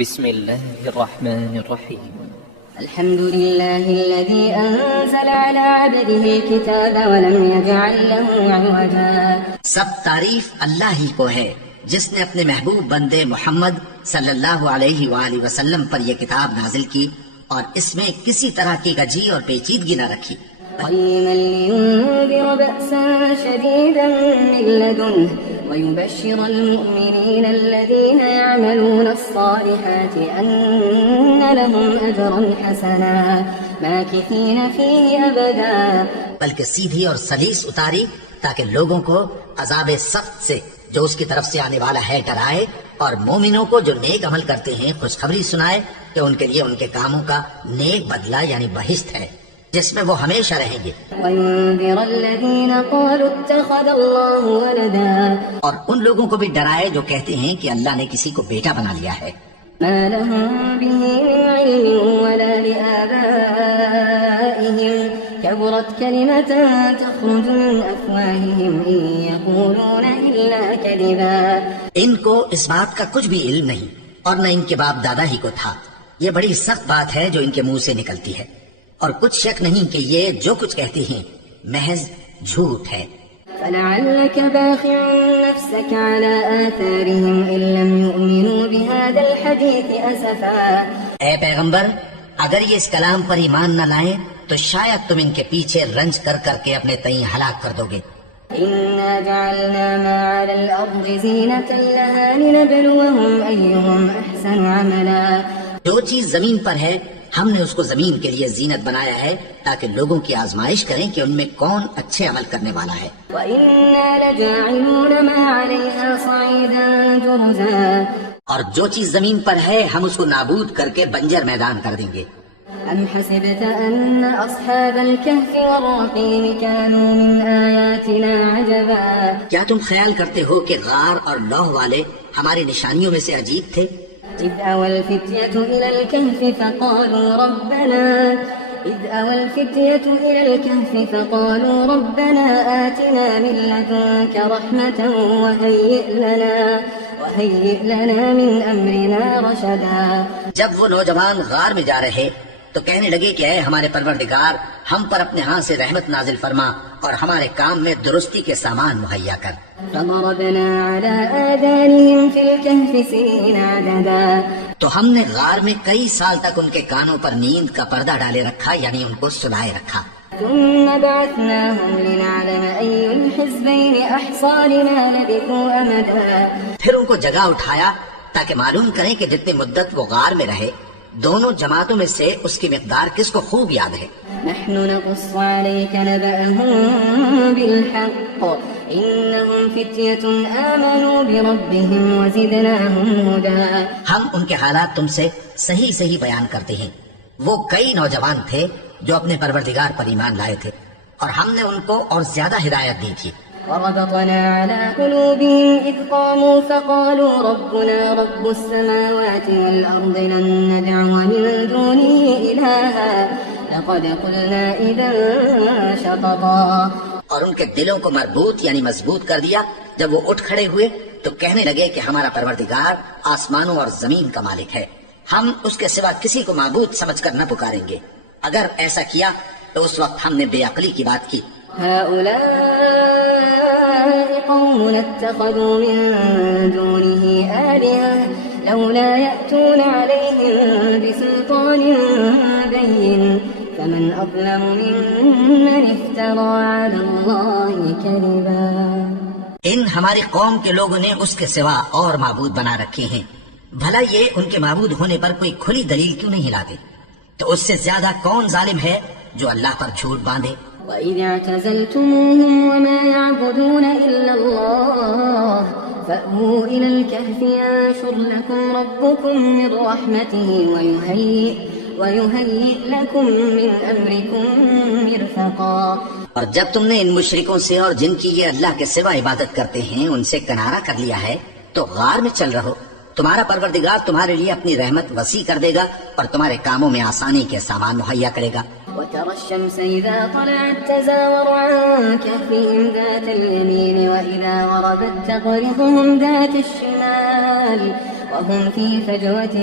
بسم الله الرحمن الرحيم. الحمد لله الذي أنزل على عبده الكتاب ولم يجعل له عوجا. سب تعریف اللہ ہی کو ہے جس نے اپنے محبوب بندے محمد صلی اللہ علیہ وآلہ وسلم پر یہ کتاب نازل کی اور اس میں کسی طرح کی گجی اور پیچیدگی نہ رکھی. قيما لينذر بأسا شديدا من لدنه ويبشر المؤمنين الذين يعملون الصالحات أن لهم أجرا حسنا ماكثين فيه أبدا. بلکہ سیدھی اور سلیس اتاری تاکہ لوگوں کو عذاب سخت سے جو اس کی طرف سے آنے والا ہے ڈرائے، اور مومنوں کو جو نیک عمل کرتے ہیں خوشخبری سنائے کہ ان کے لیے ان کے کاموں کا نیک بدلہ یعنی بہشت ہے جس میں وہ ہمیشہ رہیں گے. وينذر الذين قالوا اتخذ الله ولدا. اور ان لوگوں کو بھی ڈرائے جو کہتے ہیں کہ اللہ نے کسی کو بیٹا بنا لیا ہے. ما لهم به من علم ولا لآبائهم كبرت كلمة تخرج من أفواههم إن يقولون إلا كذبا. ان کو اس بات کا کچھ بھی علم نہیں اور نہ ان کے باپ دادا ہی کو تھا. یہ بڑی سخت بات ہے جو ان کے منہ سے نکلتی ہے، اور کچھ شک نہیں کہ یہ جو کچھ کہتے ہیں محض جھوٹ ہے. فلعلك باخع نفسك على آثارهم إن لم يؤمنوا بهذا الحديث أسفا. اے پیغمبر، اگر یہ اس کلام پر ایمان نہ لائیں تو شاید تم ان کے پیچھے رنج کر کر کے اپنے تئیں ہلاک کر دو گے. إنا جعلنا ما على الأرض زينة لها لنبلوهم أيهم أحسن عملا. جو چیز زمین پر ہے ہم نے اس کو زمین کے لیے زینت بنایا ہے تاکہ لوگوں کی آزمائش کریں کہ ان میں کون اچھے عمل کرنے والا ہے. وَإِنَّا لَجَاعِلُونَ مَا عَلَيْهَا صَعِيدًا جُرُزًا. اور جو چیز زمین پر ہے ہم اس کو نابود کر کے بنجر میدان کر دیں گے. أَمْ حَسِبْتَ أَنَّ أَصْحَابَ الْكَهْفِ وَالرَّقِيمِ كَانُوا مِنْ آيَاتِنَا عَجَبًا. کیا تم خیال کرتے ہو کہ غار اور لوح والے ہماری نشانیوں میں سے عجیب تھے؟ إذ أوى الفتية إلى الكهف فقالوا ربنا آتنا من لدنك رحمة وهيئ لنا من أمرنا رشدا. جب وہ نوجوان غار میں جا رہے تو کہنے لگے کہ اے ہمارے پروردگار، ہم پر اپنے ہاں سے رحمت نازل فرما اور ہمارے کام میں درستی کے سامان مہیا کر. فضربنا على آذانهم في الكهف سنين عددا. تو ہم نے غار میں کئی سال تک ان کے کانوں پر نیند کا پردہ ڈالے رکھا، یعنی ان کو سلائے رکھا. ثم بعثناهم لنعلم أي الحزبين أحصى لما لبثوا أمدا. پھر ان کو جگہ اٹھایا تاکہ معلوم کریں کہ جتنی مدت وہ غار میں رہے دونوں جماعتوں میں سے اس کی مقدار کس کو خوب یاد ہے. نحن نقص عليك نبأهم بالحق إنهم فتية آمنوا بربهم وزدناهم هدى. ہم ان کے حالات تم سے صحیح بیان کرتے ہیں. وہ کئی نوجوان تھے جو اپنے پروردگار پر ایمان لائے تھے اور ہم نے ان کو اور زیادہ ہدایت دی تھی. وربطنا على قلوبهم إذ قاموا فقالوا ربنا رب السماوات والأرض لن ندعو من دونه إلها لقد قلنا إذا شططا. اور ان کے دلوں کو مربوط یعنی مضبوط کر دیا. جب وہ اٹھ کھڑے ہوئے تو کہنے لگے کہ ہمارا پروردگار آسمانوں اور زمین کا مالک ہے، ہم اس کے سوا کسی کو معبود سمجھ کر نہ پکاریں گے. اگر ایسا کیا تو اس وقت ہم نے بے عقلی کی بات کی. هؤلاء قوم اتخذوا من دونه آلهة لولا يأتون عليهم بسلطان بين فمن أظلم ممن افترى على الله كذبا. ان ہماری قوم کے لوگوں نے اس کے سوا اور معبود بنا رکھے ہیں، بھلا یہ ان کے معبود ہونے پر کوئی کھلی دلیل کیوں نہیں لاتے؟ تو اس سے زیادہ کون ظالم ہے جو اللہ پر جھوٹ باندھے؟ وَإِذْ اعْتَزَلْتُمُوهُمْ وَمَا يَعْبُدُونَ إِلَّا اللَّهَ فَأْوُوا إِلَى الْكَهْفِ يَنشُرْ لَكُمْ رَبُّكُمْ مِنْ رَحْمَتِهِ وَيُهَيِّئْ لَكُمْ مِنْ أَمْرِكُمْ مِرْفَقًا. اور جب تم نے ان مشرکوں سے اور جن کی یہ اللہ کے سوا عبادت کرتے ہیں ان سے کنارہ کر لیا ہے تو غار میں چل رہو، تمہارا پروردگار تمہارے لیے اپنی رحمت وسیع کر دے گا اور تمہارے کاموں میں آسانی کے سامان مہیا کرے گا. وترى الشمس إذا طلعت تزاور عن كهفهم ذات اليمين وإذا غربت تقرضهم ذات الشمال وهم في فجوة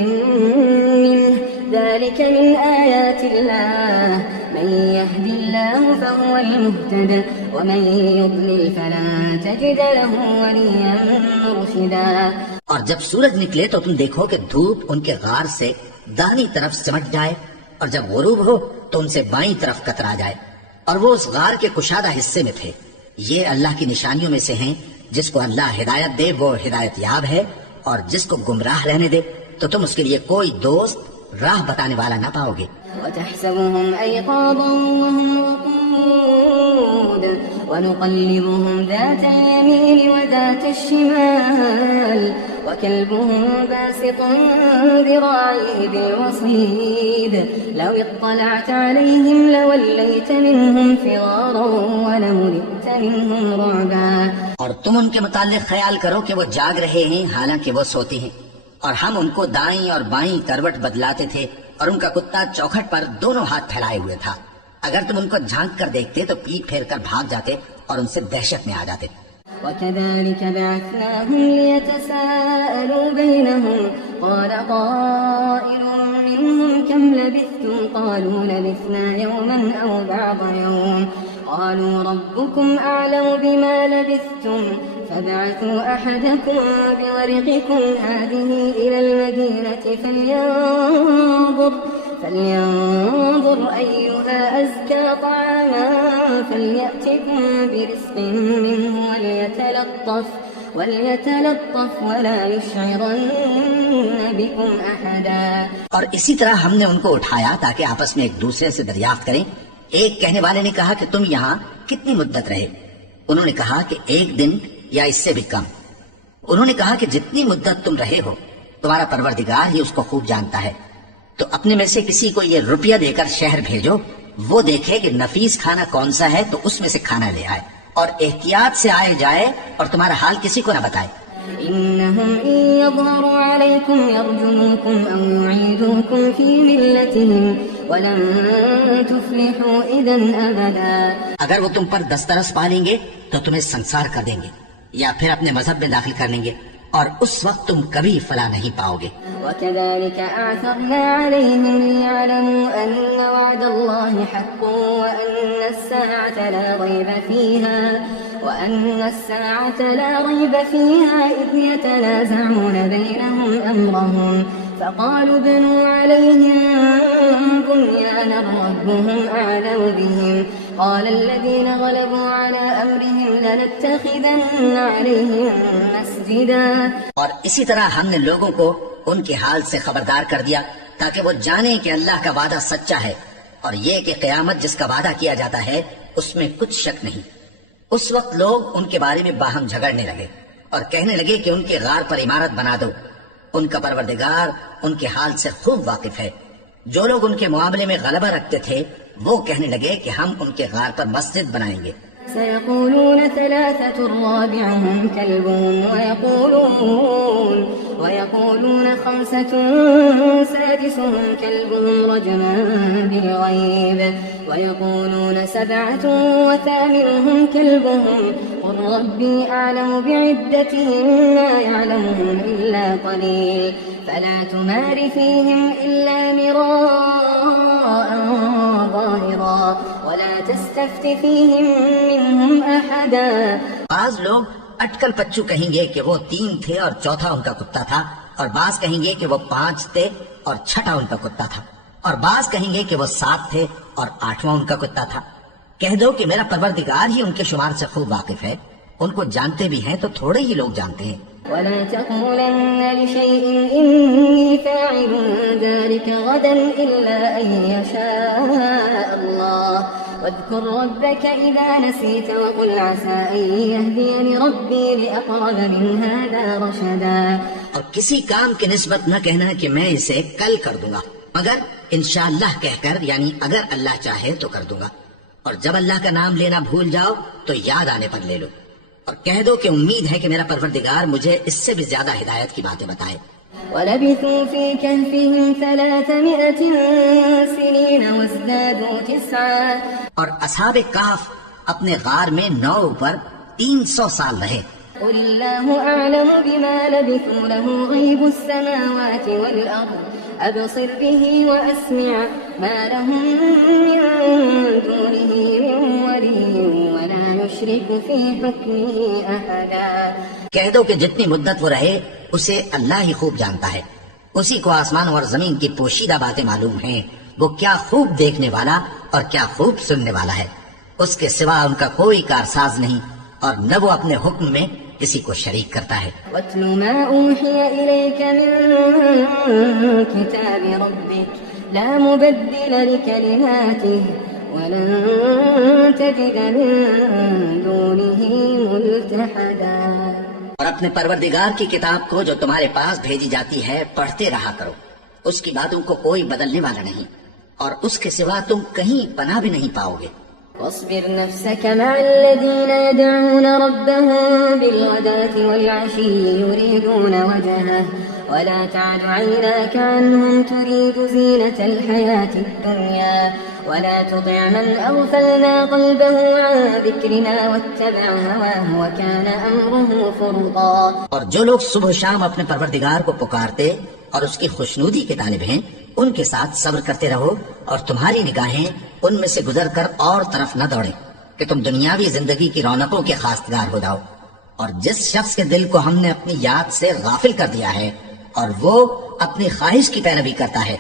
منه ذلك من آيات الله من يهد الله فهو المهتد ومن يضلل فلن تجد له وليا مرشدا. اور جب سورج نکلے تو تم دیکھو کہ دھوپ ان کے غار سے داہنی طرف سمٹ جائے، اور جب غروب ہو تو ان سے بائیں طرف کترا جائے، اور وہ اس غار کے کشادہ حصے میں تھے. یہ اللہ کی نشانیوں میں سے ہیں. جس کو اللہ ہدایت دے وہ ہدایت یاب ہے، اور جس کو گمراہ رہنے دے تو تم اس کے لیے کوئی دوست راہ بتانے والا نہ پاؤ گے. وتحسبهم أيقاظا وهم رقود ونقلبهم ذات اليمين وذات الشمال وكلبهم باسط ذراعيه بالوصيد لو اطلعت عليهم لوليت منهم فرارا ولملئت منهم رعبا. اور تم ان کے متعلق خیال کرو کہ وہ جاگ رہے ہیں حالانکہ وہ سوتے ہیں، اور ہم ان کو دائیں اور بائیں کروٹ بدلاتے تھے، اور ان کا کتا چوکھٹ پر دونوں ہاتھ پھیلائے ہوئے تھا. اگر تم ان کو جھانک کر دیکھتے تو پیٹ پھیر کر بھاگ جاتے اور ان سے دہشت میں آ جاتے. وكذلك بعثناهم ليتساءلوا بينهم قال قائل منهم كم لبثتم قالوا لبثنا يوما أو بعض يوم قالوا ربكم أعلم بما لبثتم فابعثوا أحدكم بورقكم هذه إلى المدينة فلينظر أيها أزكى طعاما فليأتكم برزق منه وليتلطف ولا يشعرن بكم أحدا. اور اسی طرح ہم نے ان کو اٹھایا تاکہ آپس میں ایک دوسرے سے دریافت کریں. ایک کہنے والے نے کہا کہ تم یہاں کتنی مدت رہے؟ انہوں نے کہا کہ 1 دن یا اس سے بھی کم. انہوں نے کہا کہ جتنی مدت تم رہے ہو تمہارا پروردگار ہی اس کو خوب جانتا ہے. تو اپنے میں سے کسی کو یہ روپیہ دے کر شہر بھیجو، وہ دیکھے کہ نفیس کھانا کون سا ہے تو اس میں سے کھانا لے آئے، اور احتیاط سے آئے جائے اور تمہارا حال کسی کو نہ بتائے. إنهم إن يظهروا عليكم يرجموكم أو يعيدوكم في ملتهم ولن تفلحوا إذن أبدا. اگر وہ تم پر دسترس پالیں گے تو تمہیں سنسار کر دیں گے یا پھر اپنے مذہب میں داخل کر لیں گے، اور اس وقت تم کبھی فلاح نہیں پاؤ گے. وكذلك أعثرنا عليهم ليعلموا أن وعد الله حق وأن الساعة لا ريب فيها إذ يتنازعون بينهم أمرهم فقالوا ابنوا عليهم بنيانا ربهم أعلم بهم قال الذين غلبوا على أمرهم لنتخذن عليهم مسجدا. اور اسی طرح ہم نے لوگوں کو ان کے حال سے خبردار کر دیا تاکہ وہ جانیں کہ اللہ کا وعدہ سچا ہے، اور یہ کہ قیامت جس کا وعدہ کیا جاتا ہے اس میں کچھ شک نہیں. اس وقت لوگ ان کے بارے میں باہم جھگڑنے لگے اور کہنے لگے کہ ان کے غار پر عمارت بنا دو. ان کا پروردگار ان کے حال سے خوب واقف ہے. جو لوگ ان کے معاملے میں غلبہ رکھتے تھے وہ کہنے لگے کہ ہم ان کے غار پر مسجد بنائیں گے. سيقولون 3 رابعهم كلبهم ويقولون 5 سادسهم كلبهم رجما بالغيب ويقولون 7 وثامنهم كلبهم قل ربي أعلم بعدتهم ما يعلمهم إلا قليل فلا تمار فيهم إلا مراء ظاهرا ولا تستفت فيهم منهم أحدا. بعض لوگ اٹکل پچو کہیں گے کہ وہ 3 تھے اور چوتھا ان کا کتا تھا، اور بعض کہیں گے کہ وہ 5 تھے اور چھٹا ان کا کتا تھا، اور بعض کہیں گے کہ وہ 7 تھے اور 8واں ان کا کتا تھا. کہہ دو کہ میرا پروردگار ہی ان کے شمار سے خوب واقف ہے. ان کو جانتے بھی ہیں تو تھوڑے ہی لوگ جانتے ہیں. ولا تقولن لشيء إني فاعل ذلك غدا إلا أن يشاء الله واذكر ربك إذا نسيت وقل عسى أن يهديني ربي لأقرب من هذا رشدا. اور کسی کام کی نسبت نہ کہنا کہ میں اسے کل کر دوں گا، مگر انشاءاللہ کہہ کر، یعنی اگر اللہ چاہے تو کر دوں گا. اور جب اللہ کا نام لینا بھول جاؤ تو یاد آنے پر لے لو، اور کہہ دو کہ امید ہے کہ میرا پروردگار مجھے اس سے بھی زیادہ ہدایت کی باتیں بتائے. وَلَبِثُوا فِي كَهْفِهِمْ 300 سِنِينَ وَازْدَادُوا 9. اور اصحاب کہف اپنے غار میں 9 پر 300 سال رہے. قل الله أعلم بما لبثوا له غيب السماوات والأرض أبصر به وأسمع ما لهم من دونه من ولي ولا يشرك في حكمه أحدا. کہہ دو کہ جتنی مدت وہ رہے اسے اللہ ہی خوب جانتا ہے، اسی کو آسمانوں اور زمین کی پوشیدہ باتیں معلوم ہیں، وہ کیا خوب دیکھنے والا اور کیا خوب سننے والا ہے، اس کے سوا ان کا کوئی کارساز نہیں اور نہ وہ اپنے حکم میں کسی کو شریک کرتا ہے. وَاتْلُ مَا أُوحِيَ إِلَيْكَ مِن كِتَابِ رَبِّكَ لَا مُبَدِّلَ لِكَلِمَاتِهِ وَلَن تَجِدَ مِن دُونِهِ مُلْتَحَدًا. اور اپنے پروردگار کی کتاب کو جو تمہارے پاس بھیجی جاتی ہے پڑھتے رہا کرو، اس کی باتوں کو کوئی بدلنے والا نہیں اور اس کے سوا تم کہیں پناہ بھی نہیں پاؤ گے. واصبر نفسك مع الذين يدعون ربهم بالغداة والعشي يريدون وجهه ولا تعد عيناك عنهم تريد زينة الحياة الدنيا ولا تطع من أغفلنا قلبه عن ذكرنا واتبع هواه وكان أمره فرطا. اور جو لوگ صبح و شام اپنے پروردگار کو پکارتے اور اس کی خوشنودی کے طالب ہیں ان کے ساتھ صبر کرتے رہو اور تمہاری نگاہیں ان میں سے گزر کر اور طرف نہ دوڑیں کہ تم دنیاوی زندگی کی رونقوں کے خواستگار ہو جاؤ. اور جس شخص کے دل کو ہم نے اپنی یاد سے غافل کر دیا ہے اور وہ اپنی خواہش کی پیروی کرتا ہے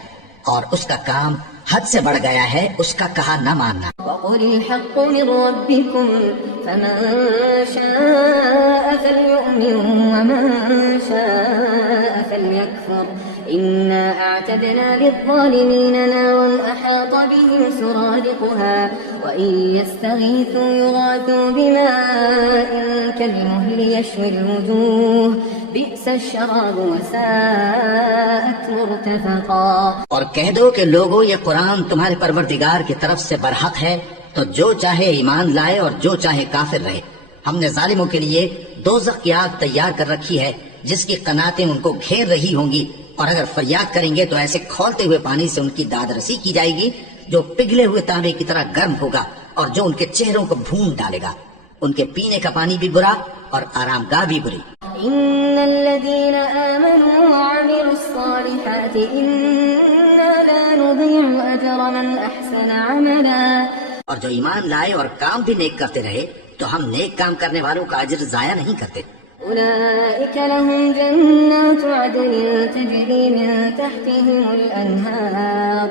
اور اس کا کام حد سے بڑھ گیا ہے، اس کا کہا نہ ماننا. وَقُلِ الْحَقُّ مِنْ رَبِّكُمْ فَمَنْ شَاءَ فَلْيُؤْمِنْ وَمَنْ شَاءَ فَلْيَكْفُرْ إِنَّا أَعْتَدْنَا لِلظَّالِمِينَ نَارًا أَحَاطَ بِهِمْ سُرَادِقُهَا وَإِنْ يَسْتَغِيثُوا يُغَاثُوا بِمَاءٍ كَالْمُهْلِ يَشْوِي الْوُجُوهَ بئس الشراب وساءت مرتفقا. اور کہہ دو کہ لوگو یہ قرآن تمہارے پروردگار کی طرف سے برحق ہے، تو جو چاہے ایمان لائے اور جو چاہے کافر رہے. ہم نے ظالموں کے لیے دوزخ کی آگ تیار کر رکھی ہے جس کی قناتیں ان کو گھیر رہی ہوں گی، اور اگر فریاد کریں گے تو ایسے کھولتے ہوئے پانی سے ان کی داد رسی کی جائے گی جو پگھلے ہوئے تانبے کی طرح گرم ہوگا اور جو ان کے چہروں کو بھون ڈالے گا. ان کے پینے کا پانی بھی برا اور آرام گاہ بھی بری. إن الذين آمنوا وعملوا الصالحات إنا لا نضيع أجر من أحسن عملا. اور جو ایمان لائے اور کام بھی نیک کرتے رہے تو ہم نیک کام کرنے والوں کا اجر ضائع نہیں کرتے. أولئك لهم جنات عدن تجري من تحتهم الأنهار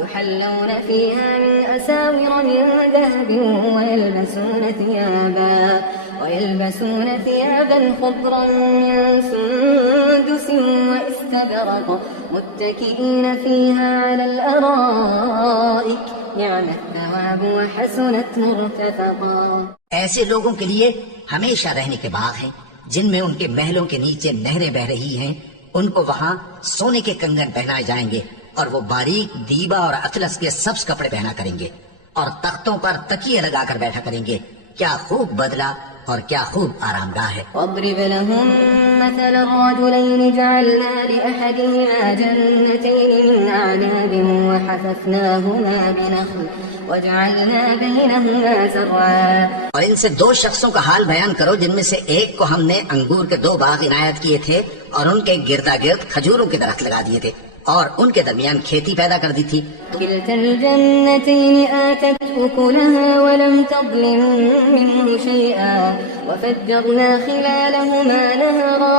يحلون فيها من أساور من ذهب ويلبسون ثيابا خضرا من سندس واستبرق متكئين فيها على الأرائك نعم الثواب وحسنت مرتفقا. ایسے لوگوں کے لیے ہمیشہ رہنے کے باغ ہیں جن میں ان کے محلوں کے نیچے نہریں بہ رہی ہیں. ان کو وہاں سونے کے کنگن پہنائے جائیں گے اور وہ باریک دیبا اور اطلس کے سبز کپڑے پہنا کریں گے اور تختوں پر تکیے لگا کر بیٹھا کریں گے. کیا خوب بدلہ اور کیا خوب آرام گاہ ہے. واضرب لهم مثل الرجلين جعلنا لأحدهما جنتين من أعناب وحففناهما بنخل وجعلنا بينهما زرعا. اور ان سے دو شخصوں کا حال بیان کرو جن میں سے ایک کو ہم نے انگور کے 2 باغ عنایت کیے تھے اور ان کے گردا گرد کھجوروں کے درخت لگا دیے تھے اور ان کے درمیان کھیتی پیدا کر دی تھی. كلتا الجنتين آتت أكلها ولم تظلم منه شيئا وفجرنا خلالهما نهرا.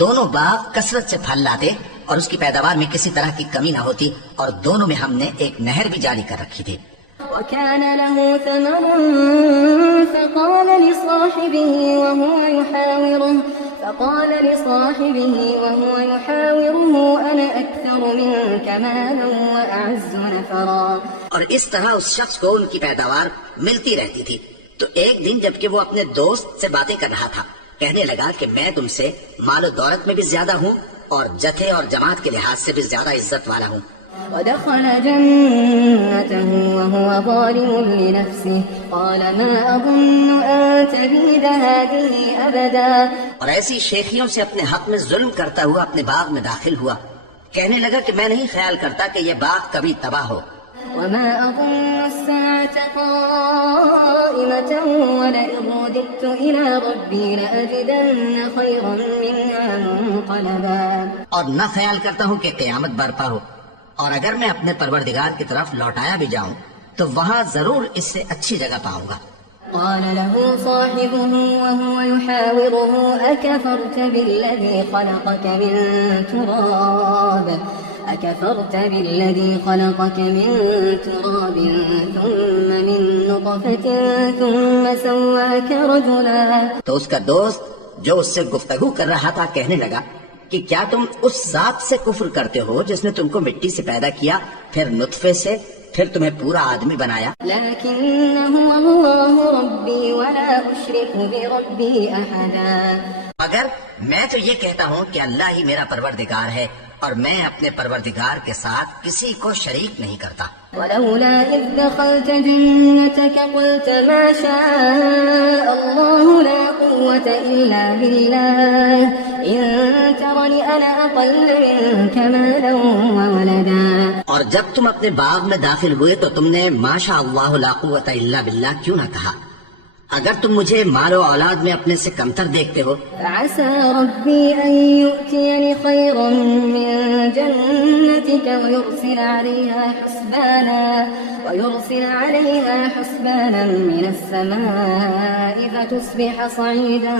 دونوں باغ کثرت سے پھل لاتے اور اس کی پیداوار میں کسی طرح کی کمی نہ ہوتی اور دونوں میں ہم نے ایک نہر بھی جاری کر رکھی تھی. وكان له ثمر فقال لصاحبه وهو يحاوره أنا أكثر منك مالا وأعز نفرا. اور اس طرح اس شخص کو ان کی پیداوار ملتی رہتی تھی. تو ایک دن جبکہ وہ اپنے دوست سے باتیں کر رہا تھا کہنے لگا کہ میں تم سے مال و دولت میں بھی زیادہ ہوں اور جتھے اور جماعت کے لحاظ سے بھی زیادہ عزت والا ہوں. ودخل جنته وهو ظالم لنفسه قال ما أظن أن تبيد هذه أبدا. اور ایسی شیخیوں سے اپنے حق میں ظلم کرتا ہوا اپنے باغ میں داخل ہوا. کہنے لگا کہ میں نہیں خیال کرتا کہ یہ باغ کبھی تباہ ہو. وما أظن الساعة قائمة ولئن رددت إلى ربي لأجدن خيرا منها منقلبا. اور نہ خیال کرتا ہوں کہ قیامت برپا ہو، اور اگر میں اپنے پروردگار کی طرف لوٹایا بھی جاؤں تو وہاں ضرور اس سے اچھی جگہ پاؤں گا. قال له صاحبه وهو يحاوره أكفرت بالذي خلقك من تراب ثم من نطفة ثم سواك رجلا. تو اس کا دوست جو اس سے گفتگو کر رہا تھا کہنے لگا کہ کیا تم اس ذات سے کفر کرتے ہو جس نے تم کو مٹی سے پیدا کیا، پھر نطفے سے، پھر تمہیں پورا آدمی بنایا. لكن هو الله ربي ولا أشرك بربي أحدا. مگر میں تو یہ کہتا ہوں کہ اللہ ہی میرا پروردگار ہے اور میں اپنے پروردگار کے ساتھ کسی کو شریک نہیں کرتا. ولولا إذ دخلت جنتك قلت ما شاء الله لا قوة إلا بالله إن ترني أنا أقل منك مالا وولدا. اور جب تم اپنے باغ میں داخل ہوئے تو تم نے ما شاء اللہ لا قوت الا باللہ کیوں نہ کہا؟ اگر تم مجھے مال و اولاد میں اپنے سے کمتر دیکھتے ہو. فعسى ربي أن يؤتيني خيرا من جنتك ويرسل عليها حسبانا من السماء فتصبح صعيدا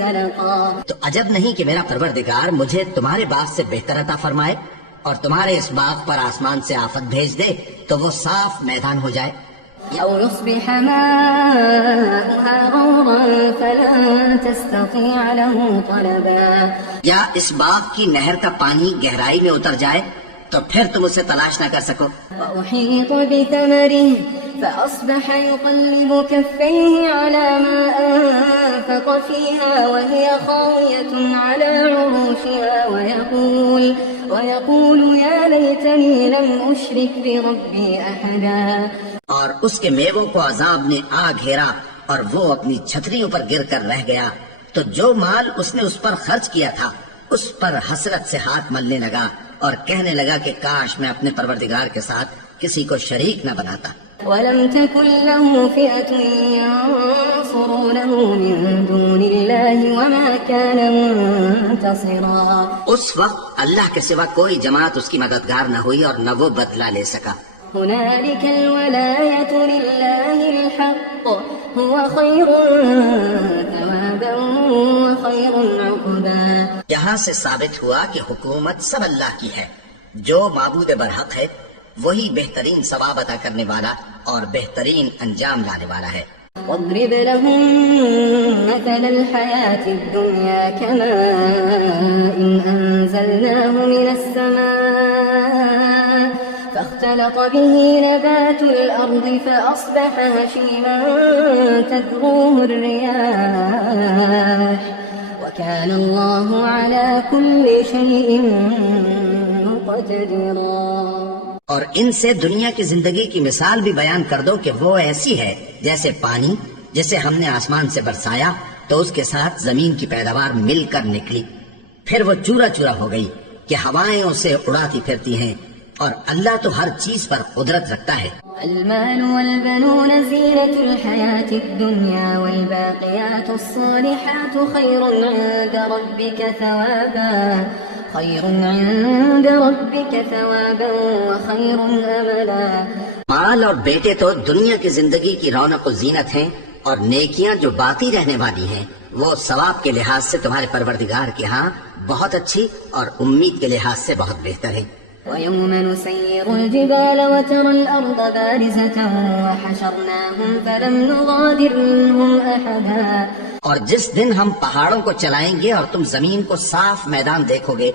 زلقا. تو عجب نہیں کہ میرا پروردگار مجھے تمہارے باغ سے بہتر عطا فرمائے اور تمہارے اس باغ پر آسمان سے آفت بھیج دے تو وہ صاف میدان ہو جائے. أو يصبح ماؤها غورا فلن تستطيع له طلبا. یا اس باغ کی نہر کا پانی گہرائی میں اتر جائے تو پھر تم اسے تلاش نہ کر سکو. وأحيط بثمره فأصبح يقلب كفيه على ما أنفق فيها وهي خاوية على عروشها ويقول يا ليتني لم أشرك بربي أحدا. اور اس کے میووں کو عذاب نے آ گھیرا اور وہ اپنی چھتریوں پر گر کر رہ گیا، تو جو مال اس نے اس پر خرچ کیا تھا اس پر حسرت سے ہاتھ ملنے لگا اور کہنے لگا کہ کاش میں اپنے پروردگار کے ساتھ کسی کو شریک نہ بناتا. ولم تكن له فئة ينصرونه من دون الله وما كان منتصرا. اس وقت اللہ کے سوا کوئی جماعت اس کی مددگار نہ ہوئی اور نہ وہ بدلہ لے سکا. هنالك الولاية لله الحق هو خير ثوابا وخير عقبا. یہاں سے ثابت ہوا کہ حکومت سب اللہ کی ہے، جو معبود برحق ہے وہی بہترین ثواب عطا کرنے والا اور بہترین انجام لانے والا ہے. واضرب لهم مثل الحياة الدنيا كماء أنزلناه من السماء فاختلط به نبات الأرض فأصبح هشيما تذروه الرياح وكان الله على كل شيء مقتدرا. اور ان سے دنیا کی زندگی کی مثال بھی بیان کر دو کہ وہ ایسی ہے جیسے پانی جسے ہم نے آسمان سے برسایا تو اس کے ساتھ زمین کی پیداوار مل کر نکلی، پھر وہ چورا چورا ہو گئی کہ ہوائیں اسے اڑاتی پھرتی ہیں، اور اللہ تو ہر چیز پر قدرت رکھتا ہے. المال والبنون زينة الحياة الدنيا والباقيات الصالحات خير عند ربك ثوابا وخير أملا. مال اور بیٹے تو دنیا کی زندگی کی رونق و زینت ہیں، اور نیکیاں جو باقی رہنے والی ہیں وہ ثواب کے لحاظ سے تمہارے پروردگار کے ہاں بہت اچھی اور امید کے لحاظ سے بہت بہتر ہے. ويوم نسير الجبال وترى الأرض بارزة وحشرناهم فلم نغادر منهم أحدا. اور جس دن ہم پہاڑوں کو چلائیں گے اور تم زمین کو صاف میدان دیکھو گے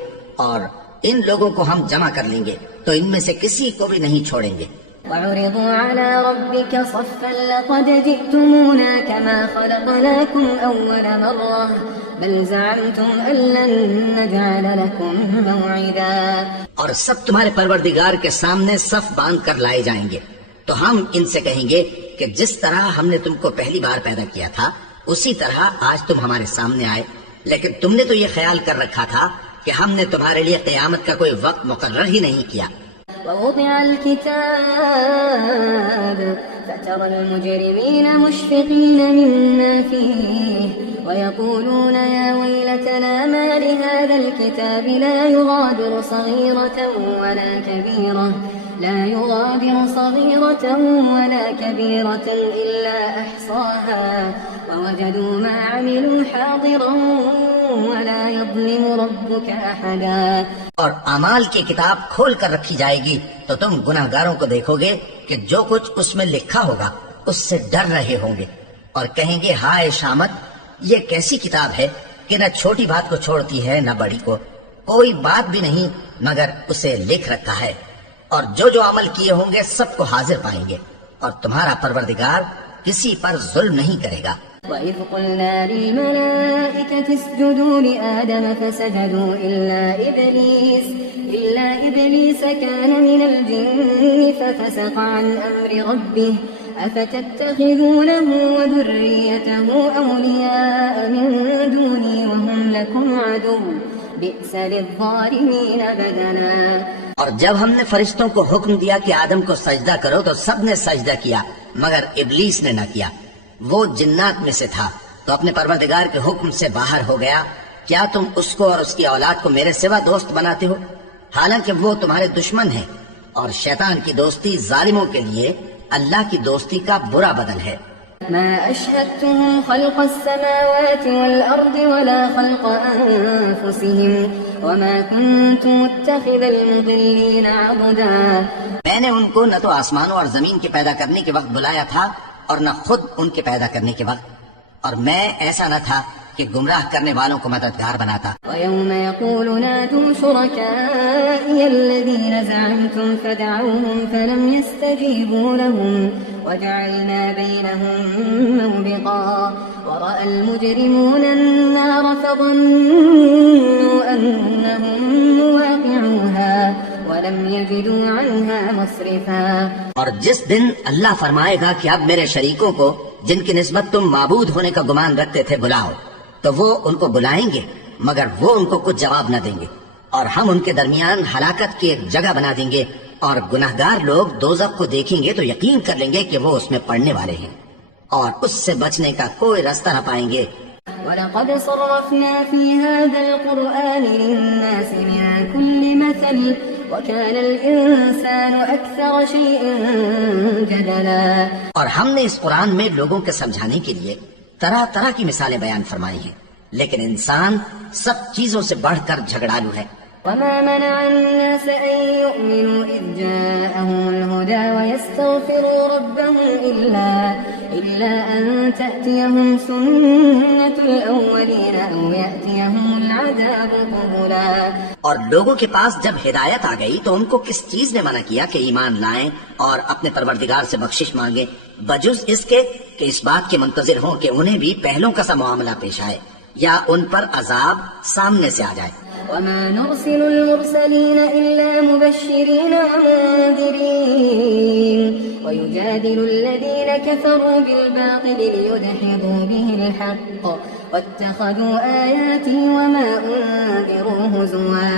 اور ان لوگوں کو ہم جمع کر لیں گے تو ان میں سے کسی کو بھی نہیں چھوڑیں گے. وعرضوا على ربك صفا لقد جئتمونا كما خلقناكم أول مرة بل زعمتم أن لن نجعل لكم موعدا. اور سب تمہارے پروردگار کے سامنے صف باندھ کر لائے جائیں گے تو ہم ان سے کہیں گے کہ جس طرح ہم نے تم کو پہلی بار پیدا کیا تھا اسی طرح آج تم ہمارے سامنے آئے، لیکن تم نے تو یہ خیال کر رکھا تھا کہ ہم نے تمہارے لیے قیامت کا کوئی وقت مقرر ہی نہیں کیا. ووضع الكتاب فترى المجرمين مشفقين مما فيه ويقولون يا ويلتنا ما لهذا الكتاب لا يغادر صغيرة ولا كبيرة إلا أحصاها ووجدوا ما عملوا حاضرا ولا يظلم ربك أحدا. اور اعمال کی کتاب کھول کر رکھی جائے گی تو تم گناہگاروں کو دیکھو گے کہ جو کچھ اس میں لکھا ہوگا اس سے ڈر رہے ہوں گے اور کہیں گے ہائے شامت، یہ کیسی کتاب ہے کہ نہ چھوٹی بات کو چھوڑتی ہے نہ بڑی کو، کوئی بات بھی نہیں مگر اسے لکھ رکھا ہے، اور جو جو عمل کیے ہوں گے سب کو حاضر پائیں گے، اور تمہارا پروردگار کسی پر ظلم نہیں کرے گا. وَإِذْ قُلْنَا لِلْمَلَائِكَةِ اسْجُدُوا لِآدَمَ فَسَجَدُوا إِلَّا إِبْلِيسَ كَانَ مِنَ الْجِنِّ فَفَسَقَ عَنْ أَمْرِ رَبِّهِ أَفَتَتَّخِذُونَهُ وَذُرِّيَّتَهُ أَوْلِيَاءَ مِن دُونِي وَهُمْ لَكُمْ عَدُوٌّ بِئْسَ لِلظَّالِمِينَ بَدَلًا. اور جب ہم نے فرشتوں کو حکم دیا کہ آدم کو سجدہ کرو تو سب نے سجدہ کیا مگر ابلیس نے نہ کیا، وہ جنات میں سے تھا تو اپنے پروردگار کے حکم سے باہر ہو گیا. کیا تم اس کو اور اس کی اولاد کو میرے سوا دوست بناتے ہو حالانکہ وہ تمہارے دشمن ہیں، اور شیطان کی دوستی ظالموں کے لیے اللہ کی دوستی کا برا بدل ہے. ما أشهدتهم خلق السماوات والأرض ولا خلق أنفسهم وما كنت متخذ المضلين عضدا. میں نے ان کو نہ تو آسمانوں اور زمین کے پیدا کرنے کے وقت بلایا تھا اور نہ خود ان کے پیدا کرنے کے وقت، اور میں ایسا نہ تھا کہ گمراہ کرنے والوں کو مددگار بناتا. ويوم يقول نادوا شركائي الذين زعمتم فدعوهم فلم يستجيبوا لهم وجعلنا بينهم موبقا ورأى المجرمون النار فظنوا أنهم مواقعوها ولم يجدوا عنها مصرفا. اور جس دن اللہ فرمائے گا کہ اب میرے شریکوں کو جن کی نسبت تم معبود ہونے کا گمان رکھتے تھے بلاؤ، تو وہ ان کو بلائیں گے مگر وہ ان کو کچھ جواب نہ دیں گے، اور ہم ان کے درمیان ہلاکت کی ایک جگہ بنا دیں گے، اور گناہگار لوگ دوزخ کو دیکھیں گے تو یقین کر لیں گے کہ وہ اس میں پڑنے والے ہیں اور اس سے بچنے کا کوئی راستہ نہ پائیں گے. وَلَقَدْ صَرَّفْنَا فِي هَذَا الْقُرْآنِ لِلنَّاسِ مِنْ كُلِّ مَثَلٍ وَكَانَ الْإِنسَانُ أَكْثَرَ شَيْءٍ جَدَلًا. اور ہم نے اس قرآن میں لوگوں کے سمجھانے کے لیے طرح طرح کی مثالیں بیان فرمائی ہیں، لیکن انسان سب چیزوں سے بڑھ کر جھگڑالو ہے. وما منع الناس أن يؤمنوا إذ جاءهم الهدى ويستغفروا ربهم إلا أن تأتيهم سنة الأولين أو يأتيهم العذاب قبلا. اور لوگوں کے پاس جب ہدایت آ گئی تو ان کو کس چیز نے منع کیا کہ ایمان لائیں اور اپنے پروردگار سے بخشش مانگیں، بجز اس کے کہ اس بات کے منتظر ہوں کہ انہیں بھی پہلوں کا سا معاملہ پیش آئے یا ان پر عذاب سامنے سے آ جائے. وما نرسل المرسلين إلا مبشرين ومنذرين ويجادل الذين كفروا بالباطل ليدحضوا به الحق واتخذوا آياتي وما أنذروا هزوا.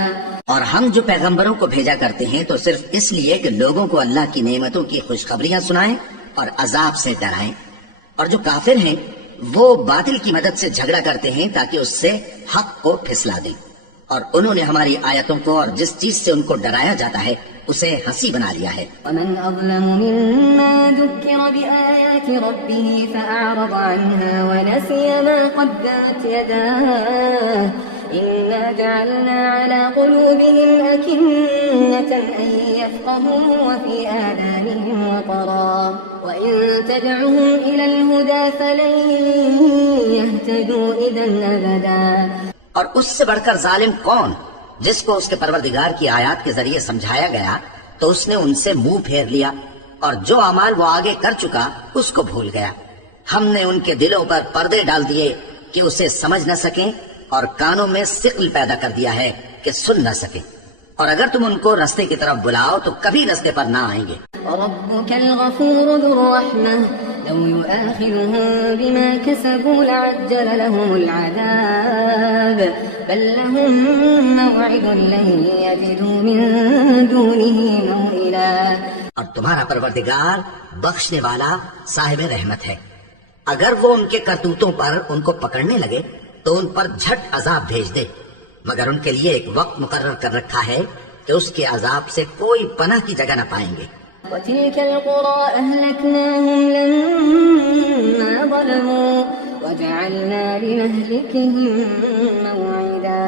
اور ہم جو پیغمبروں کو بھیجا کرتے ہیں تو صرف اس لیے کہ لوگوں کو اللہ کی نعمتوں کی خوشخبریاں سنائیں اور عذاب سے ڈرائیں، اور جو کافر ہیں وہ باطل کی مدد سے جھگڑا کرتے ہیں تاکہ اس سے حق کو پھسلا دیں، اور انہوں نے ہماری آیتوں کو اور جس چیز سے ان کو ڈرایا جاتا ہے اسے ہنسی بنا لیا ہے. ومن أظلم ممن ذكر بآيات ربه فأعرض عنها ونسي ما قدمت يداه إنا جعلنا على قلوبهم أكنة أن يفقهوه وفي آذانهم وقرا وإن تدعهم إلى الهدى فلن يهتدوا إذا أبدا. اور اس سے بڑھ کر ظالم کون جس کو اس کے پروردگار کی آیات کے ذریعے سمجھایا گیا تو اس نے ان سے منہ پھیر لیا، اور جو اعمال وہ آگے کر چکا اس کو بھول گیا. ہم نے ان کے دلوں پر پردے ڈال دیے کہ اسے سمجھ نہ سکیں، اور کانوں میں ثقل پیدا کر دیا ہے کہ سن نہ سکیں، اور اگر تم ان کو رستے کی طرف بلاؤ تو کبھی رستے پر نہ آئیں گے. ربك الغفور ذو الرحمة لو يؤاخذهم بما كسبوا لعجل لهم العذاب بل لهم موعد لن يجدوا من دونه موئلا. تمہارا پروردگار بخشنے والا صاحب رحمت ہے۔ اگر وہ ان کے کرتوتوں پر ان کو پکڑنے لگے تو ان پر جھٹ عذاب بھیج دے، مگر ان کے لیے ایک وقت مقرر کر رکھا ہے کہ اس کے عذاب سے کوئی پناہ کی جگہ نہ پائیں گے۔ وتلك القرى أهلكناهم لما ظلموا وجعلنا لمهلكهم موعدا۔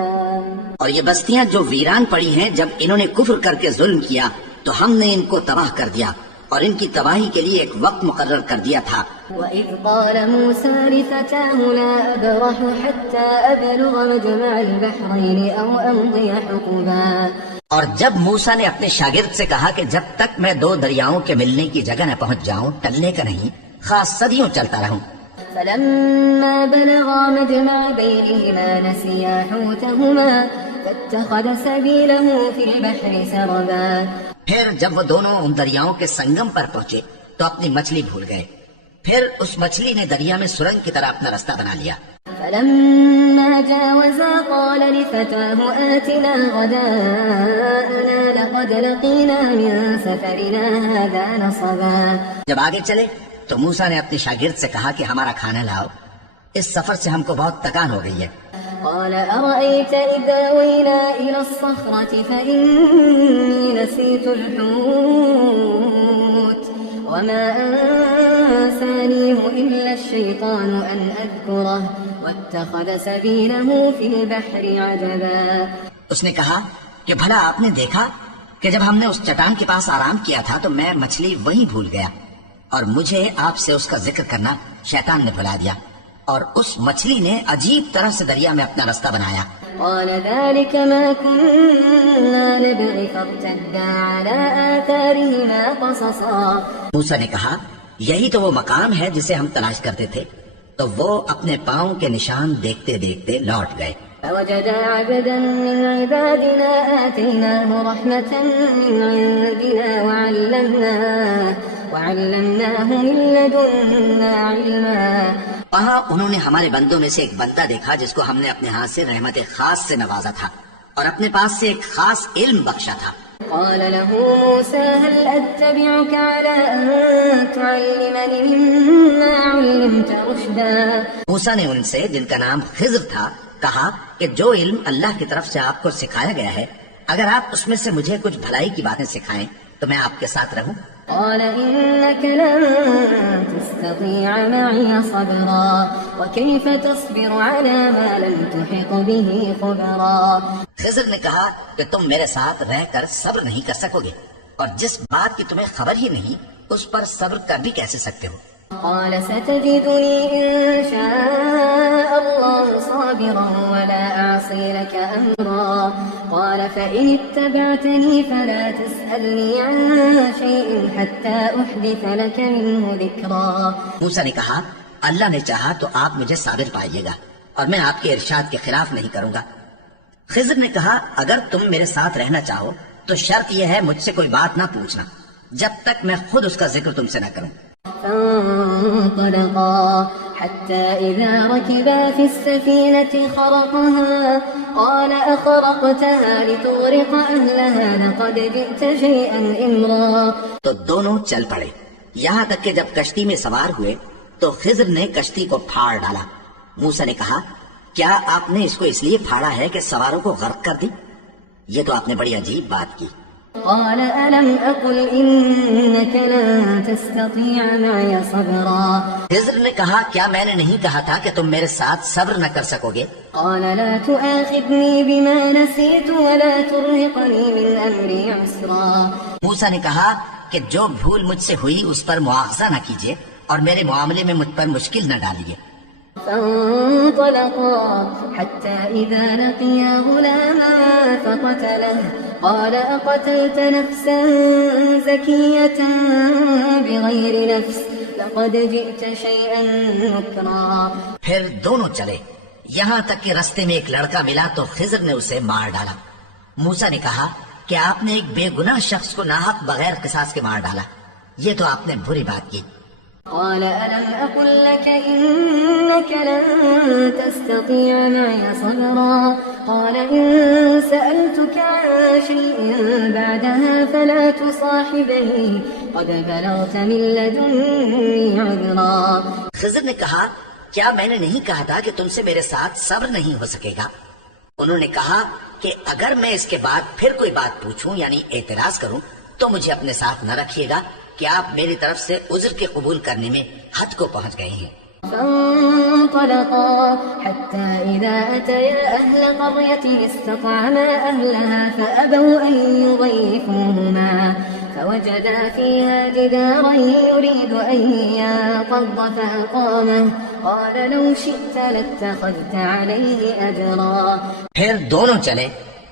اور یہ بستیاں جو ویران پڑی ہیں جب انہوں نے کفر کر کے ظلم کیا تو ہم نے ان کو تباہ کر دیا اور ان کی تباہی کے لیے ایک وقت مقرر کر دیا تھا۔ وَإِذْ قَالَ مُوسَى لِفَتَاهُ لَا أَبْرَحُ حَتَّى أَبْلُغَ مَجْمَعَ الْبَحْرَيْنِ أَوْ أَمْضِيَ حُقُبًا۔ اور جب موسیٰ نے اپنے شاگرد سے کہا کہ جب تک میں دو دریاؤں کے ملنے کی جگہ نہ پہنچ جاؤں ٹلنے کا نہیں، خاص صدیوں چلتا رہوں۔ فَلَمَّا بَلَغَا مَجْمَعَ بَيْنِهِمَا نَسِيَا حُوتَهُمَا فَاتَّخَذَ سَبِيلَهُ فِي الْبَحْرِ سَرَبًا۔ پھر جب وہ دونوں ان دریاؤں کے سنگم پر پہنچے تو اپنی مچھلی بھول گئے، پھر اس مچھلی نے دریا میں سرنگ کی طرح اپنا رستہ بنا لیا۔ فلما جاوزا قال لفتاه آتنا غداءنا لقد لقينا من سفرنا هذا نصبا۔ جب آگے چلے تو موسیٰ نے اپنے شاگرد سے کہا کہ ہمارا کھانا لاؤ، اس سفر سے ہم کو بہت تکان ہو گئی ہے۔ قال أرأيت إذا وينا إلى الصخرة فإني نسيت الحوت وما أنسانيه إلا الشيطان أن أذكره واتخذ سبيله في البحر عجبا۔ اس نے کہا کہ بھلا آپ نے دیکھا کہ جب ہم نے اس چٹان کے پاس آرام کیا تھا تو میں مچھلی وہیں بھول گیا اور مجھے آپ سے اس کا ذکر کرنا شیطان نے بھلا دیا، اور اس مچھلی نے عجیب طرح سے دریا میں اپنا رستہ بنایا۔ قال ذلك ما كنا نبغي فارتدا على آثارهما قصصا۔ موسیٰ نے کہا یہی تو وہ مقام ہے جسے ہم تلاش کرتے تھے، تو وہ اپنے پاؤں کے نشان دیکھتے دیکھتے لوٹ گئے۔ فوجدا عبدا من عبادنا آتيناه رحمة من عندنا وعلمناه من لدنا علما۔ وہاں انہوں نے ہمارے بندوں میں سے ایک بندہ دیکھا جس کو ہم نے اپنے ہاتھ سے رحمت خاص سے نوازا تھا اور اپنے پاس سے ایک خاص علم بخشا تھا۔ قال له موسى هل أتبعك على أن تعلمني مما علمت رشدا۔ موسیٰ نے ان سے جن کا نام خضر تھا کہا کہ جو علم اللہ کی طرف سے آپ کو سکھایا گیا ہے اگر آپ اس میں سے مجھے کچھ بھلائی کی باتیں سکھائیں تو میں آپ کے ساتھ رہوں۔ قال إنك لن تستطيع معي صبرا وكيف تصبر على ما لم تحط به خبرا۔ خضر نے کہا کہ تم میرے ساتھ رہ کر صبر نہیں کر سکو گے اور جس بات کی تمہیں خبر ہی نہیں اس پر صبر کر بھی کیسے سکتے ہو۔ قال ستجدني إن شاء الله صابرا ولا أعصي لك أمرا۔ قال فإن اتبعتني فلا تسألني عن شيء حتى أحدث لك منه ذكرا۔ موسیٰ نے کہا اللہ نے چاہا تو آپ مجھے صابر پائیے گا اور میں آپ کے ارشاد کے خلاف نہیں کروں گا۔ خضر نے کہا اگر تم میرے ساتھ رہنا چاہو تو شرط یہ ہے مجھ سے کوئی بات نہ پوچھنا جب تک میں خود اس کا ذکر تم سے نہ کروں۔ فانطلقا حتى إذا ركبا في السفينة خرقها قال أخرقتها لتغرق أهلها لقد جئت شيئا إمرا۔ تو دونوں چل پڑے، یہاں تک کہ جب کشتی میں سوار ہوئے تو خضر نے کشتی کو پھاڑ ڈالا۔ موسیٰ نے کہا کیا آپ نے اس کو اس لیے پھاڑا ہے کہ سواروں کو غرق کر دی؟ یہ تو آپ نے بڑی عجیب بات کی۔ قال ألم أقل إنك لن تستطيع معي صبرا۔ خضر نے کہا کیا میں نے نہیں کہا تھا کہ تم میرے ساتھ صبر نہ کر سکو گے؟ قال لا تؤاخذني بما نسيت ولا ترهقني من أمري عسرا۔ موسیٰ نے کہا کہ جو بھول مجھ سے ہوئی اس پر مواخذہ نہ کیجیے اور میرے معاملے میں مجھ پر مشکل نہ ڈالیے۔ فانطلقا حتى إذا لقيا غلاما فقتله قال أقتلت نفسا زكية بغير نفس لقد جئت شيئا نكرا۔ پھر دونوں چلے یہاں تک کہ رستے میں ایک لڑکا ملا تو خضر نے اسے مار ڈالا۔ موسیٰ نے کہا کہ آپ نے ایک بے گناہ شخص کو ناحق بغیر قصاص کے مار ڈالا، یہ تو آپ نے بری بات کی۔ قال ألم أقل لك إنك لن تستطيع معي صبرا۔ قال إن سألتك عن شيء بعدها فلا تصاحبني قد بلغت من لدني عذرا. خضر نے کہا کیا میں نے نہیں کہا تھا کہ تم سے میرے ساتھ صبر نہیں ہو سکے گا؟ انہوں نے کہا کہ اگر میں اس کے بعد پھر کوئی بات پوچھوں یعنی اعتراض کروں تو مجھے اپنے ساتھ نہ رکھیے گا کہ آپ میری طرف سے عذر کے قبول کرنے میں حد کو پہنچ گئے ہیں. فانطلقا حتى إذا أتيا أهل قرية استطعما أهلها فأبوا أن يضيفوهما فوجدا فيها جدارا يريد أن ينقض فأقامه قال لو شئت لاتخذت عليه أجرا. پھر دونوں چلے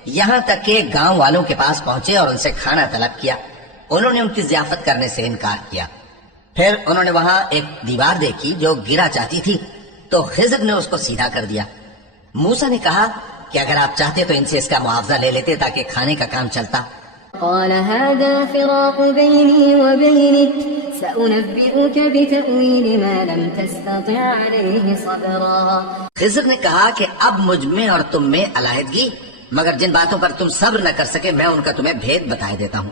یہاں تک کہ گاؤں والوں کے پاس پہنچے اور ان سے کھانا طلب کیا. انہوں نے ان کی ضیافت کرنے سے انکار کیا. پھر انہوں نے وہاں ایک دیوار دیکھی جو گرا چاہتی تھی تو خضر نے اس کو سیدھا کر دیا. موسیٰ نے کہا کہ اگر آپ چاہتے تو ان سے اس کا معاوضہ لے لیتے تاکہ کھانے کا کام چلتا. قال هذا فراق بيني وبينك سأنبئك بتأويل ما لم تستطع عليه صبرا. خضر نے کہا کہ اب مجھ میں اور تم میں علیحدگی مگر جن باتوں پر تم صبر نہ کر سکے میں ان کا تمہیں بھید بتا دیتا ہوں.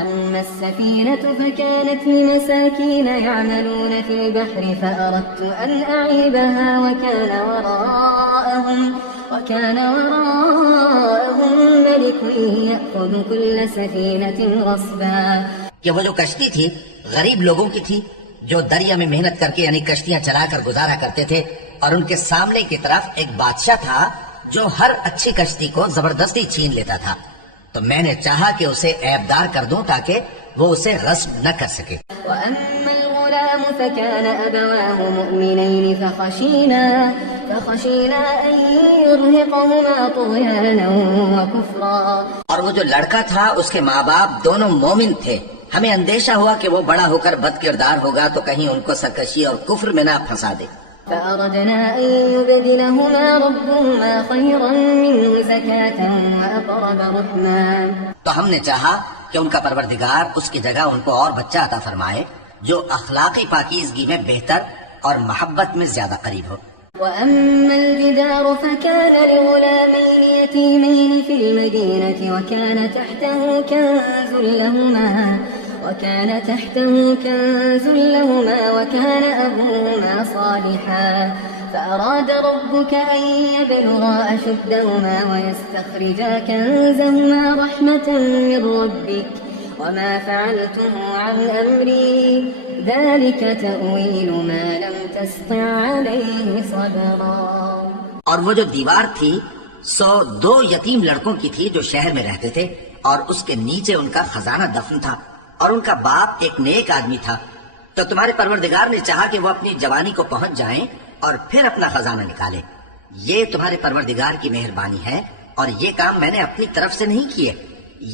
أما السفينة فكانت لمساكين يعملون في البحر فأردت أن أعيبها وكان وراءهم ملك يأخذ كل سفينة غصبا. کہ وہ جو کشتی تھی غریب لوگوں کی تھی جو دریا میں محنت کر کے یعنی کشتیاں چلا کر گزارا کرتے تھے اور ان کے سامنے کی طرف ایک بادشاہ تھا جو ہر اچھی کشتی کو زبردستی چھین لیتا تھا. تو میں نے چاہا کہ اسے عیبدار کر دوں تاکہ وہ اسے غصب نہ کر سکے. وأما الغلام فكان أبواه مؤمنين فخشينا أن يرهقهما طغيانا وكفرا. اور وہ جو لڑکا تھا اس کے ماں باپ دونوں مومن تھے. ہمیں اندیشہ ہوا کہ وہ بڑا ہو کر بد کردار ہوگا تو کہیں ان کو سرکشی اور کفر میں نہ پھنسا دے. فأردنا أن يبدلهما ربهما خيرا منه زكاة وأقرب رحما. تو ہم نے چاہا کہ ان کا پروردگار اس کی جگہ ان کو اور بچہ عطا فرمائے جو اخلاقی پاکیزگی میں بہتر اور محبت میں زیادہ قریب ہو. وأما الجدار فكان لغلامين يتيمين في المدينة وكان تحته كنز لهما وكان أبوهما صالحا فأراد ربك أن يبلغا أشدهما ويستخرجا كنزهما رحمة من ربك وما فعلته عن أمري ذلك تأويل ما لم تستطع عليه صبرا. اور وہ جو دیوار تھی سو 2 یتیم لڑکوں کی تھی جو شہر میں رہتے تھے اور اس کے نیچے ان کا خزانہ دفن تھا اور ان کا باپ ایک نیک آدمی تھا. تو تمہارے پروردگار نے چاہا کہ وہ اپنی جوانی کو پہنچ جائیں اور پھر اپنا خزانہ نکالے. یہ تمہارے پروردگار کی مہربانی ہے اور یہ کام میں نے اپنی طرف سے نہیں کیے.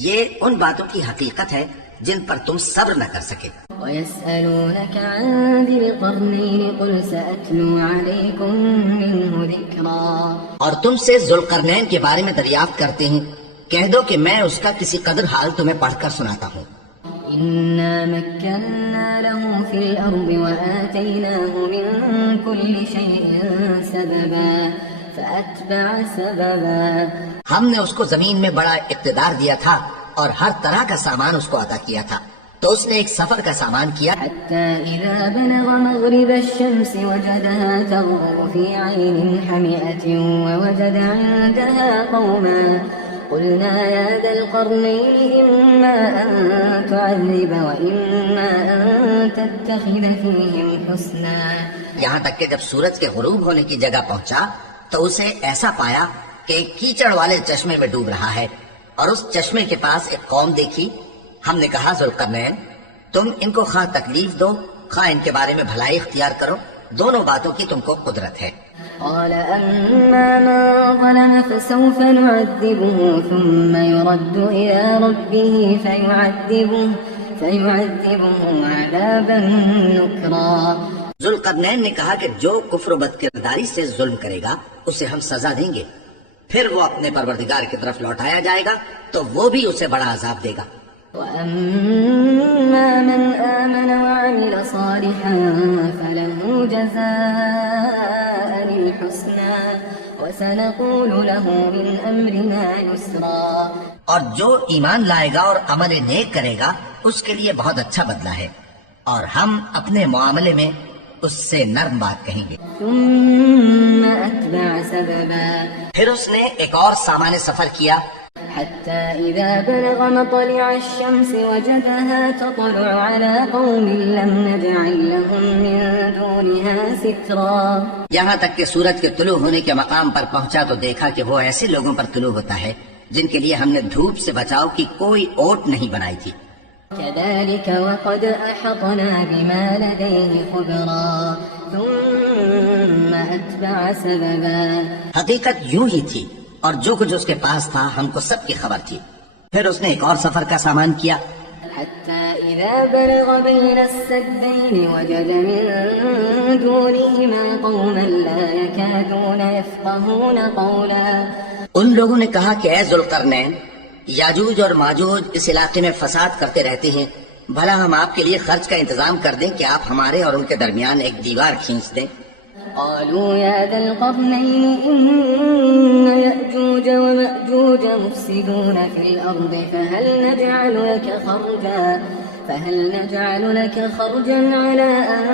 یہ ان باتوں کی حقیقت ہے جن پر تم صبر نہ کر سکے. وَيَسْأَلُونَكَ عَنْ ذِي الْقَرْنَيْنِ قُلْ سَأَتْلُو عَلَيْكُمْ مِنْهُ ذِكْرًا. اور تم سے ذوالقرنین کے بارے میں دریافت کرتے ہیں کہہ دو کہ میں اس کا کسی قدر حال تمہیں پڑھ کر سناتا ہوں. إِنَّا مَكَّنَّا لَهُ فِي الْأَرْضِ وَآتَيْنَاهُ مِنْ كُلِّ شَيْءٍ سَبَبًا فَأَتْبَعَ سَبَبًا. ہم نے اس کو زمین میں بڑا اقتدار دیا تھا اور ہر طرح کا سامان اس کو عطا کیا تھا تو اس نے ایک سفر کا سامان کیا. حتى إذا بلغ مغرب الشمس وجدها تغرب في عين حمئة ووجد عندها قوما قلنا يا ذا القرنين إما أن تعذب وإما أن تتخذ فيهم حسنا. یہاں تک کہ جب سورج کے غروب ہونے کی جگہ پہنچا تو اسے ایسا پایا کہ ایک کیچڑ والے چشمے میں ڈوب رہا ہے اور اس چشمے کے پاس ایک قوم دیکھی. ہم نے کہا ذوالقرنین تم ان کو خواہ تکلیف دو خواہ ان کے بارے میں بھلائی اختیار کرو دونوں باتوں کی تم کو قدرت ہے. قال أما من ظلم فسوف نعذبه ثم يرد إلى ربه فيعذبه عذابا نكرا. ذوالقرنین نے کہا کہ جو کفر و بد کرداری سے ظلم کرے گا اسے ہم سزا دیں گے پھر وہ اپنے پروردگار کی طرف لوٹایا جائے گا تو وہ بھی اسے بڑا عذاب دے گا. وَأَمَّا مَنْ آمَنَ وَعَمِلَ صَالِحًا فَلَهُ جَزَاءً الْحُسْنَى وَسَنَقُولُ لَهُ مِنْ أَمْرِنَا يُسْرًا. اور جو ایمان لائے گا اور عمل نیک کرے گا اس کے لیے بہت اچھا بدلہ ہے، اور ہم اپنے معاملے میں اس سے نرم بات کہیں گے۔ ثم أتبع سببا پھر اس نے ایک اور سامان سفر کیا، حتى إذا بلغ مطلع الشمس وجدها تطلع على قوم لم نجعل لهم من دونها سترا، یہاں تک کہ سورج کے طلوع ہونے کے مقام پر پہنچا تو دیکھا کہ وہ ایسے لوگوں پر طلوع ہوتا ہے جن کے لیے ہم نے دھوپ سے بچاؤ کی کوئی اوٹ نہیں بنائی تھی۔ كذلك وقد أحطنا بما لديه خبرا ثم أتبع سببا، حقیقت یوں ہی تھی، اور جو کچھ اس کے پاس تھا ہم کو سب کی خبر تھی۔ پھر اس نے ایک اور سفر کا سامان کیا، حتى إذا بلغ بين السدين وجد من دونهما قوما لا يكادون يفقهون قولا، ان لوگوں نے کہا کہ اے ذوالقرنین، یاجوج اور ماجوج اس علاقے میں فساد کرتے رہتے ہیں، بھلا ہم آپ کے لیے خرچ کا انتظام کر دیں کہ آپ ہمارے اور ان کے درمیان ایک دیوار کھینچ دیں۔ قالوا يا ذا القرنين إن يأجوج ومأجوج مفسدون في الأرض فهل نجعل لك خرجا على أن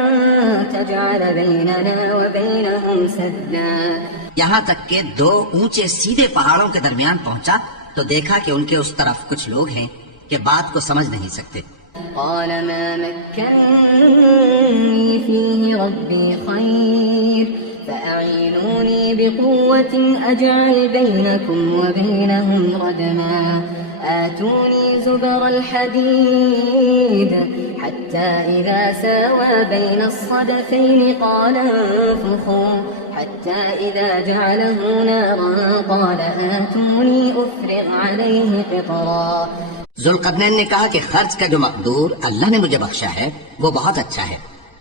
تجعل بيننا وبينهم سدا، یہاں تک کہ دو اونچے سیدھے پہاڑوں کے درمیان پہنچا تو دیکھا کہ ان کے اس طرف کچھ لوگ ہیں کہ بات کو سمجھ نہیں سکتے۔ قال ما مكنني فيه ربي خير فأعينوني بقوة أجعل بينكم وبينهم ردما، آتوني زبر الحديد حتى إذا ساوى بين الصدفين قال انفخوا حتى إذا جعله نارا قال آتوني أفرغ عليه قطرا۔ ذوالقرنین نے کہا کہ خرچ کا جو مقدور اللہ نے مجھے بخشا ہے وہ بہت اچھا ہے،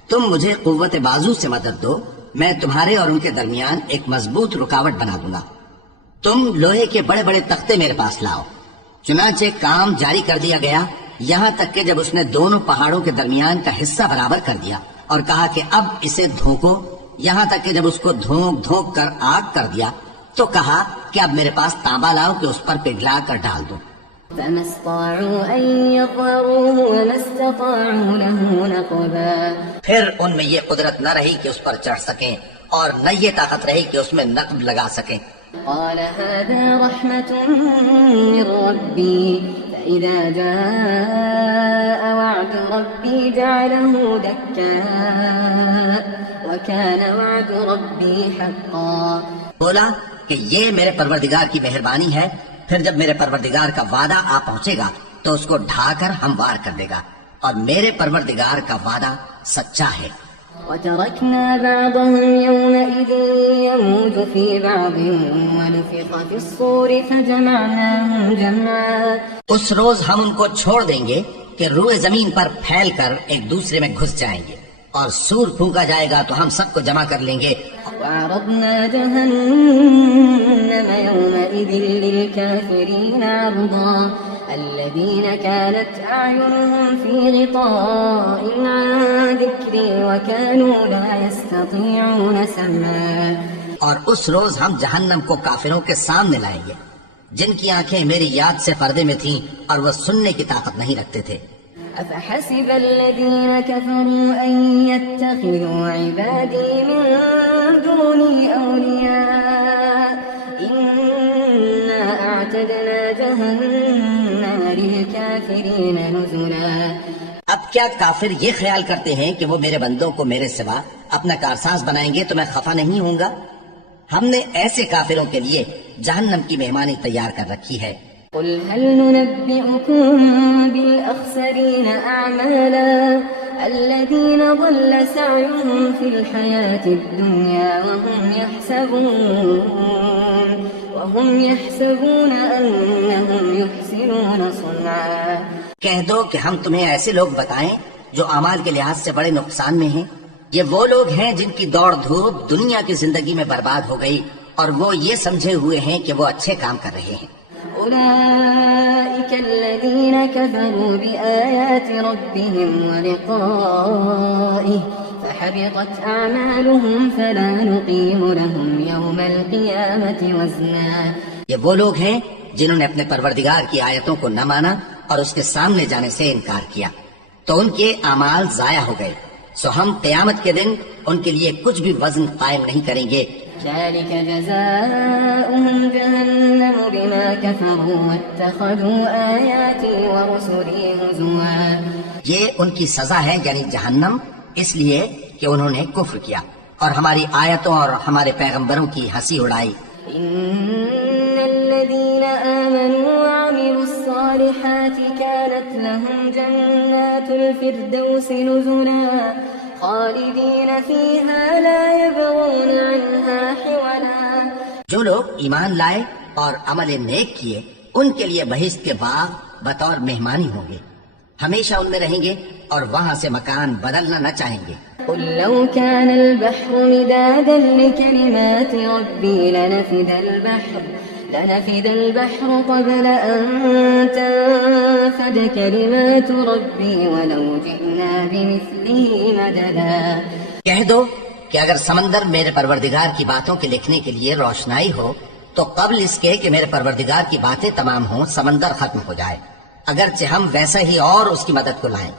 تم مجھے قوت بازو سے مدد دو، میں تمہارے اور ان کے درمیان ایک مضبوط رکاوٹ بنا دوں گا۔ تم لوہے کے بڑے بڑے تختے میرے پاس لاؤ۔ چنانچہ کام جاری کر دیا گیا، یہاں تک کہ جب اس نے دونوں پہاڑوں کے درمیان کا حصہ برابر کر دیا اور کہا کہ اب اسے دھونکو، یہاں تک کہ جب اس کو دھونک دھونک کر آگ کر دیا تو کہا کہ اب میرے پاس تانبا لاؤ کہ اس پر پگھلا کر ڈال دو۔ فما استطاعوا أن يظهروه وما استطاعوا له نقبا، پھر ان میں یہ قدرت نہ رہی کہ اس پر چڑھ سکیں اور نہ یہ طاقت رہی کہ اس میں نقب لگا سکیں۔ قال هذا رحمة من ربي فإذا جاء وعد ربي جعله دكا وكان وعد ربي حقا، بولا کہ یہ میرے پروردگار کی مہربانی ہے، پھر جب میرے پروردگار کا وعدہ آ پہنچے گا تو اس کو ڈھا کر ہموار کر دے گا، اور میرے پروردگار کا وعدہ سچا ہے۔ وتركنا بعضهم يومئذ يموج في بعض ونفخ في الصور فجمعناهم جمعا، اس روز ہم ان کو چھوڑ دیں گے کہ روئے زمین پر پھیل کر ایک دوسرے میں گھس جائیں گے، اور سور پھونکا جائے گا تو ہم سب کو جمع کر لیں گے۔ وعرضنا جهنم يومئذ للكافرين عرضا الذين كانت أعينهم في غطاء عن ذكري وكانوا لا يستطيعون سمعا، اور اس روز ہم جہنم کو کافروں کے سامنے لائیں گے جن کی آنکھیں میری یاد سے پردے میں تھیں اور وہ سننے کی طاقت نہیں رکھتے تھے۔ أفحسب الذين كفروا أن يتخذوا عبادي من دوني أولياء إنا أعتدنا جهنم للكافرين نزلا، اب کیا کافر یہ خیال کرتے ہیں کہ وہ میرے بندوں کو میرے سوا اپنا کارساز بنائیں گے تو میں خفا نہیں ہوں گا؟ ہم نے ایسے کافروں کے لیے جہنم کی مہمانی تیار کر رکھی ہے۔ قل هل ننبئكم بالأخسرين أعمالا الذين ضل سعيهم في الحياة الدنيا وهم يحسبون أنهم يحسنون صنعا، کہہ دو کہ ہم تمہیں ایسے لوگ بتائیں جو اعمال کے لحاظ سے بڑے نقصان میں ہیں، یہ وہ لوگ ہیں جن کی دوڑ دھوپ دنیا کی زندگی میں برباد ہو گئی اور وہ یہ سمجھے ہوئے ہیں کہ وہ اچھے کام کر رہے ہیں۔ أولئك الذين كفروا بآيات ربهم ولقائه فحبطت أعمالهم فلا نقيم لهم يوم القيامة وزنا، یہ وہ لوگ ہیں جنہوں نے اپنے پروردگار کی آیتوں کو نہ مانا اور اس کے سامنے جانے سے انکار کیا تو ان کے اعمال ضائع ہو گئے، سو ہم قیامت کے دن ان کے لیے کچھ بھی وزن قائم نہیں کریں گے۔ ذلك جزاؤهم جهنم بما كفروا واتخذوا آياتي ورسلي هزوا۔ یہ ان کی سزا ہے یعنی جہنم، اس لیے کہ انہوں نے کفر کیا اور ہماری آیتوں اور ہمارے پیغمبروں کی ہنسی اڑائی۔ إن الذين آمنوا وعملوا الصالحات كانت لهم جنات الفردوس نزلا خالدين فيها لا يبغون عنها حولا۔ جو لوگ ایمان لائے اور عمل نیک کیے ان کے لیے بہشت کے باغ بطور مہمانی ہوں گے، ہمیشہ ان میں رہیں گے اور وہاں سے مکان بدلنا نہ چاہیں گے۔ قل لو كان البحر مدادا لكلمات ربي لنفد البحر قبل أن تنفد كلمات ربي ولو جئنا بمثله مددا۔ کہہ دو کہ اگر سمندر میرے پروردگار کی باتوں کے لکھنے کے لیے روشنائی ہو تو قبل اس کے کہ میرے پروردگار کی باتیں تمام ہوں سمندر ختم ہو جائے، اگرچہ ہم ویسا ہی اور اس کی مدد کو لائیں۔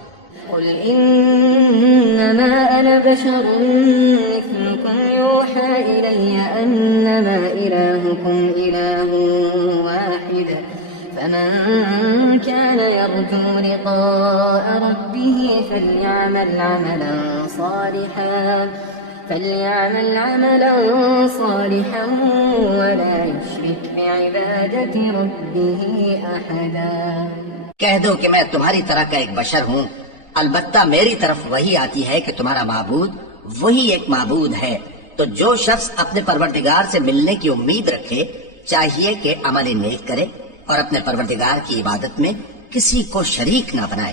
قل إنما أنا بشر مثلكم يوحى إلي أنما إلهكم إله واحد فمن كان يرجو لقاء ربه فليعمل عملا صالحا ولا يشرك بعبادة ربه أحدا۔ کہہ دو کہ میں تمہاری طرح کا ایک بشر ہوں، البتہ میری طرف وہی آتی ہے کہ تمہارا معبود وہی ایک معبود ہے، تو جو شخص اپنے پروردگار سے ملنے کی امید رکھے چاہیے کہ عمل نیک کرے اور اپنے پروردگار کی عبادت میں کسی کو شریک نہ بنائے۔